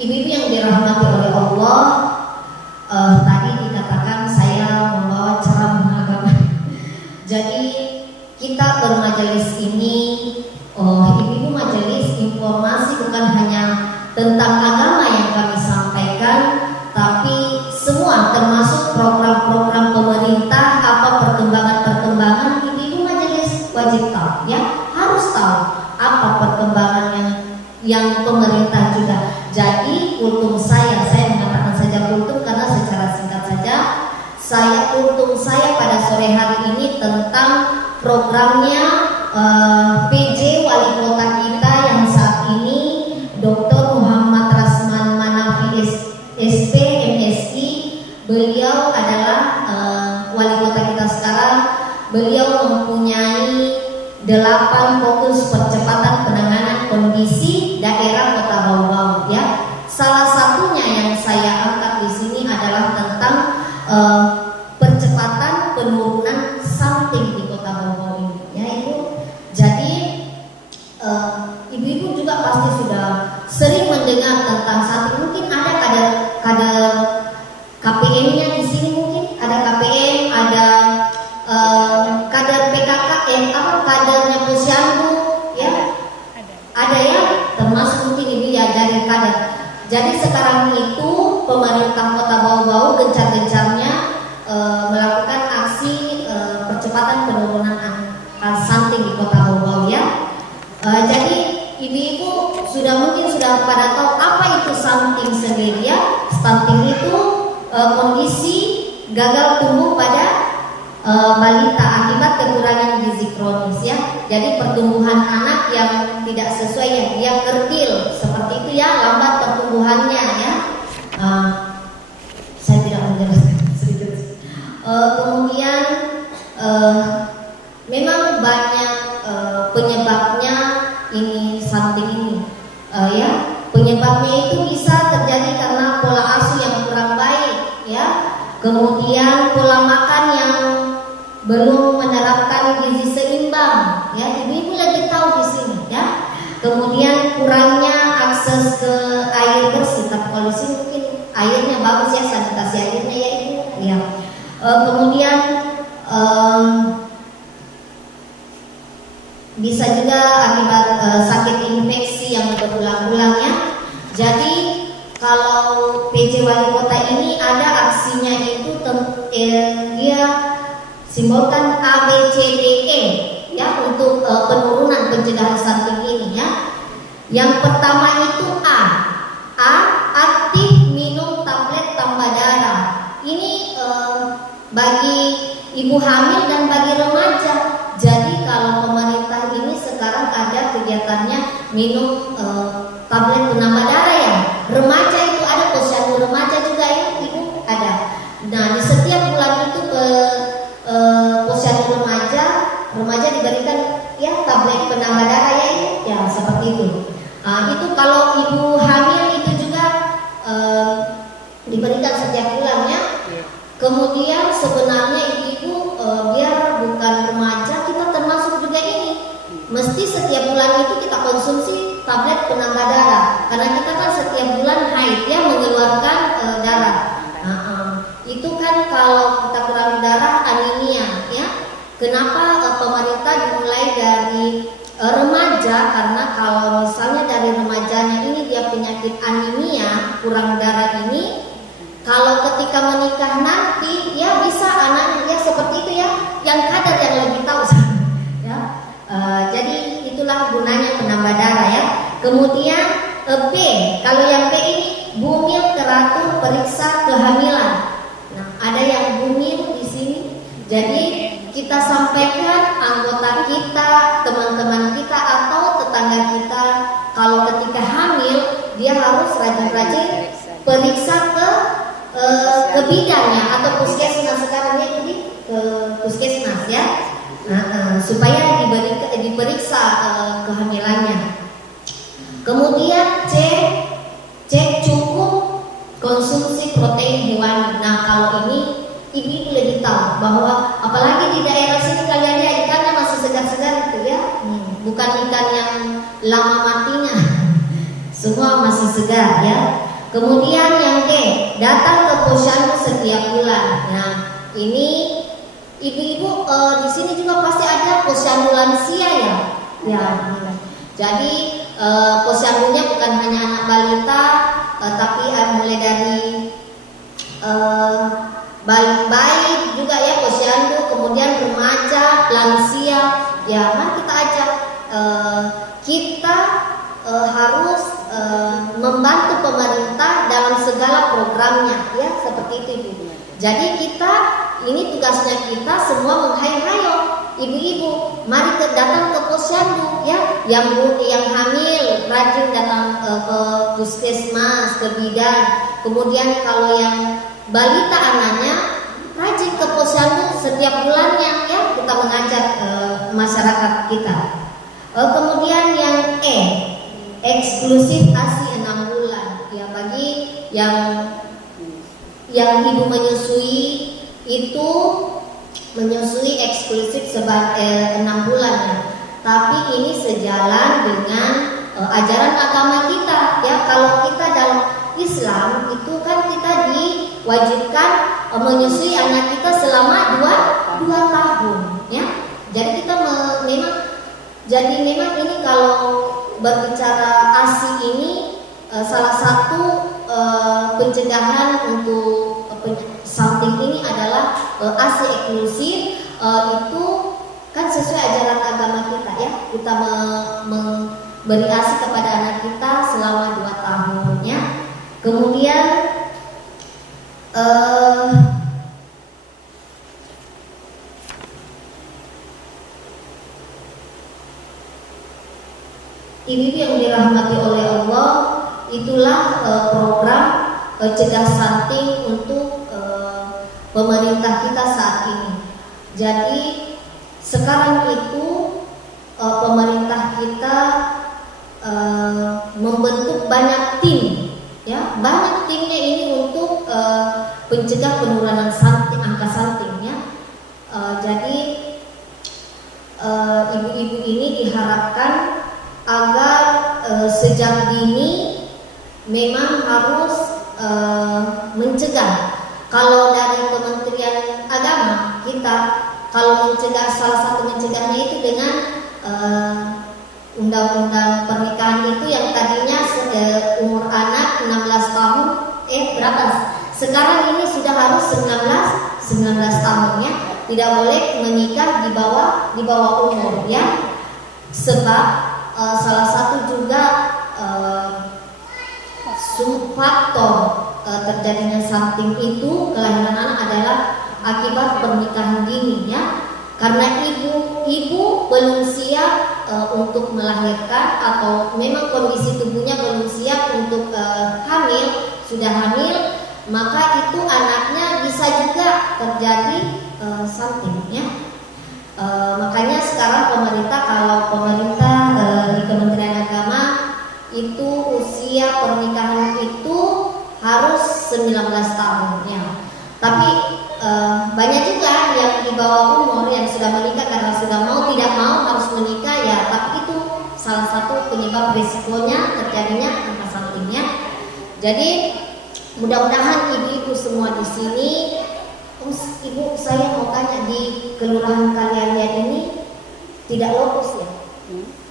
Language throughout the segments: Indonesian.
Ibu-ibu yang dirahmati oleh Allah, tadi dikatakan saya membawa ceramah agama. Jadi kita bermajelis ini, ibu-ibu majelis informasi bukan hanya tentang agama yang kami sampaikan, tapi semua termasuk program-program pemerintah, apa perkembangan-perkembangan, ibu-ibu majelis wajib tahu, ya, harus tahu apa perkembangan yang pemerintah juga. Jadi kultum saya mengatakan saja kultum karena secara singkat saja, kultum saya pada sore hari ini tentang programnya PJ Wali Kota kita yang saat ini Dr. Muhammad Rasman Manafi SP MSI. Beliau adalah wali kota kita sekarang. Beliau mempunyai 8 fokus percepatan penanganan kondisi daerah Kota Bau-Bau, ya. Salah satunya yang saya angkat di sini adalah tentang percepatan penurunan stunting di Kota Bau-Bau ini, ya Ibu. Jadi ibu-ibu juga pasti sudah sering mendengar tentang stunting. Mungkin ada kader KPM-nya di sini, mungkin ada KPM, ada kader PKK, kadernya Posyandu, ya, ada ya, termasuk mungkin ibu ya dari kader. Jadi sekarang itu pemerintah Kota Bau-Bau gencar-gencarnya melakukan aksi percepatan penurunan angka stunting di Kota Bau-Bau, ya. Jadi ibu-ibu mungkin sudah pada tahu apa itu stunting sendiri, ya. Stunting itu kondisi gagal tumbuh pada balita akibat kekurangan gizi kronis, ya. Jadi pertumbuhan anak yang tidak sesuai, ya, dia kerdil seperti itu, ya, lambat pertumbuhannya, ya. Saya tidak menjelaskan sedikit. Kemudian memang banyak penyebabnya ini stunting ini, ya. Penyebabnya itu bisa terjadi karena pola asuh yang kurang baik, ya. Kemudian pola makan yang belum menerapkan gizi seimbang, ya, ibu-ibu lebih tahu di sini, ya. Kemudian kurangnya akses ke air bersih, tapi kalau di sini mungkin airnya bagus, ya, sanitasi airnya, ya ibu, ya. Kemudian bisa juga akibat sakit infeksi yang berulang-ulang, ya. Jadi kalau PJ Wali Kota ini ada aksinya itu dia simbolkan ABCDE, ya, untuk penurunan pencegahan stunting ini, ya. Yang pertama itu A, aktif minum tablet tambah darah. Ini bagi ibu hamil dan bagi remaja. Jadi kalau pemerintah ini sekarang ada kegiatannya minum tablet penambah darah, ya. Remaja itu ada posyandu remaja juga, ya ibu, ada. Nah, di setiap bulan itu posyandu remaja diberikan, ya, tablet penambah darah, ya, ya, seperti itu. Itu kalau ibu hamil itu juga diberikan setiap bulannya. Kemudian sebenarnya ibu biar bukan remaja, kita termasuk juga ini mesti setiap bulan itu kita konsumsi tablet penambah darah, karena kita kan setiap bulan haid, ya, mengeluarkan darah. Itu kan kalau kita kurang darah anemia, ya. Kenapa pemerintah dimulai dari remaja? Karena kalau misalnya dari remajanya ini dia penyakit anemia, kurang darah ini, kalau ketika menikah nanti, ya, bisa anaknya, ya, seperti itu, ya, yang kader yang lebih tahu, ya. Jadi itulah gunanya penambah darah, ya. Kemudian B, kalau yang B ini bumil teratur periksa kehamilan. Nah, ada yang bumil di sini. Jadi kita sampaikan anggota kita, teman-teman kita atau tetangga kita, kalau ketika hamil dia harus rajin-rajin periksa ke bidangnya atau puskesmas, sekarang ini ke puskesmas, ya. Supaya diperiksa kehamilannya. Kemudian cek cukup konsumsi protein hewani. Nah, kalau ini ibu lebih tahu bahwa apalagi di daerah sini kalian, ya, ikannya masih segar-segar itu, ya, bukan ikan yang lama matinya. semua masih segar ya. Kemudian yang D, datang ke posyandu setiap bulan. Nah, ini ibu-ibu di sini juga pasti ada posyandu lansia ya. Ya. Jadi posyandunya bukan hanya anak balita, tapi mulai dari bayi juga ya posyandu, kemudian remaja, lansia. Ya, mari kita ajak kita harus membantu pemerintah dalam segala programnya ya, seperti itu Ibu. Jadi kita ini tugasnya kita semua menghayo-hayo ibu-ibu, mari datang ke posyandu ya, yang hamil rajin datang ke puskesmas, ke bidan. Kemudian kalau yang balita anaknya rajin ke posyandu setiap bulannya ya, kita mengajak masyarakat kita. Kemudian yang E, eksklusif ASI 6 bulan ya, bagi yang ibu menyusui itu menyusui eksklusif 6 bulan ya. Tapi ini sejalan dengan ajaran agama kita ya. Kalau kita dalam Islam itu kan kita diwajibkan menyusui anak kita selama 2 tahun ya. Jadi kita memang ini kalau berbicara ASI ini salah satu pencegahan untuk stunting ini adalah ASI eksklusif. Itu kan sesuai ajaran agama kita ya. Kita memberi ASI kepada anak kita selama 2 tahun ya. Kemudian ibu yang dirahmati oleh Allah, itulah program cegah stunting untuk pemerintah kita saat ini. Jadi sekarang itu pemerintah kita membentuk banyak tim ya, banyak timnya ini untuk pencegah penurunan angka stunting ya. Jadi ibu-ibu ini diharapkan agar sejak dini memang harus mencegah. Kalau dari Kementerian Agama kita, kalau mencegah, salah satu mencegahnya itu dengan undang-undang pernikahan itu yang tadinya umur anak 16 tahun berapa? Sekarang ini sudah harus 19 tahun ya. Tidak boleh menikah di bawah umur ya. Sebab salah satu juga faktor terjadinya stunting itu kelahiran anak adalah akibat pernikahan dini ya. Karena ibu belum siap untuk melahirkan, atau memang kondisi tubuhnya belum siap untuk hamil, sudah hamil, maka itu anaknya bisa juga terjadi stunting ya. Makanya sekarang kalau pemerintah di Kementerian Agama itu usia pernikahan itu harus 19 tahun ya. Tapi banyak juga yang di bawah umur yang sudah menikah karena sudah tidak mau harus menikah ya. Tapi itu salah satu penyebab risikonya terjadinya angka stuntingnya. Jadi mudah-mudahan ibu-ibu semua di sini, ibu saya mau tanya, di kelurahan kalian ini tidak lokus ya?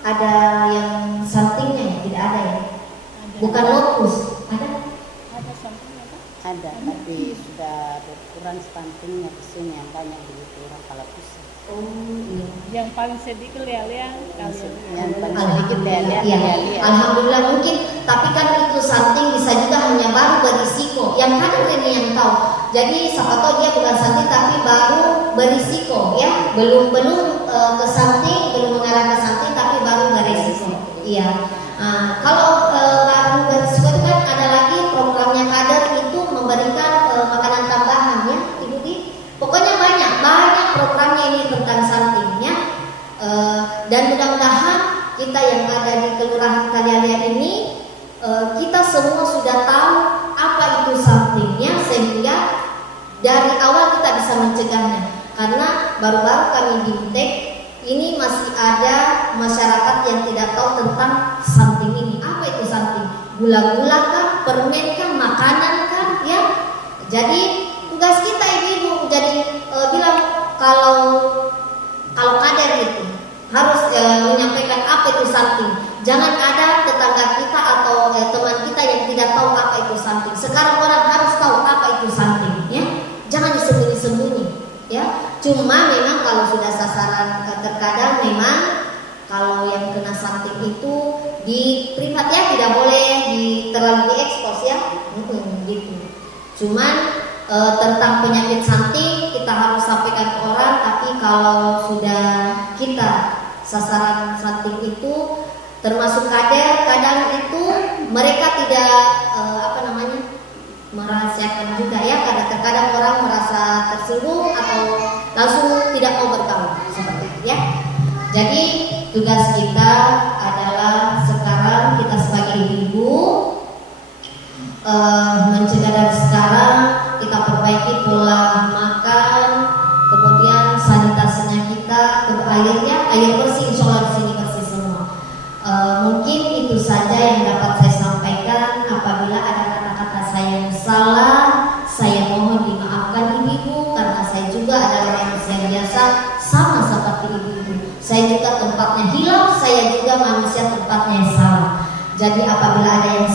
Ada yang stuntingnya ya? Tidak ada ya? Bukan lokus, ada? Ada stuntingnya Pak? Ada, tapi sudah berkurang stuntingnya di sini, yang banyak di kelurahan Kalapus. Oh iya. Yang paling sedikit lihat-lihat Yang paling sedikit lihat-lihat. Alhamdulillah mungkin, tapi kan itu stunting bisa juga hanya baru berisiko. Yang hadir ini yang tahu. Jadi siapa tahu dia bukan stunting tapi baru berisiko ya, belum ke stunting, belum mengarah ke stunting tapi baru berisiko. Iya. Kalau baru berisiko itu kan ada lagi programnya kader itu memberikan makanan tambahan ya, Ibu Di. Pokoknya banyak programnya ini tentang stunting ya. Dan mudah-mudahan kita yang ada di kelurahan kalian ini kita semua sudah tahu apa itu stuntingnya, sehingga dari awal kita bisa mencegahnya. Karena baru-baru kami di Intek ini masih ada masyarakat yang tidak tahu tentang stunting ini. Apa itu stunting? gula-gula kah, permen kah, makanan kah, ya. Jadi tugas kita ibu-ibu jadi bilang kalau kader itu harus menyampaikan apa itu stunting. Jangan ada tetangga kita atau teman kita yang tidak tahu apa itu stunting. Sekarang orang harus tahu apa itu stunting, ya. Jangan disembunyi-sembunyi, ya. Cuma memang kalau sudah sasaran terkadang memang kalau yang kena stunting itu di privat ya tidak boleh terlalu diekspos ya, gitu. Cuman tentang penyakit stunting kita harus sampaikan ke orang, tapi kalau sudah kita sasaran stunting itu termasuk kader, kadang itu mereka tidak merahasiakan juga ya, karena terkadang orang merasa tersinggung atau langsung tidak mau bergaul seperti itu ya. Jadi tugas kita adalah sekarang kita sebagai ibu mencegah dari sekarang, kita perbaiki pola makan, kemudian sanitasinya kita, air bersih, insya Allah di sini bersih semua. Mungkin itu saja yang dapat saya sampaikan. Apabila ada kata-kata saya yang salah, saya mohon dimaafkan ibu-ibu, karena saya juga adalah manusia biasa sama seperti ibu-ibu. Saya juga tempatnya hilang, saya juga manusia tempatnya yang salah. Jadi apabila ada yang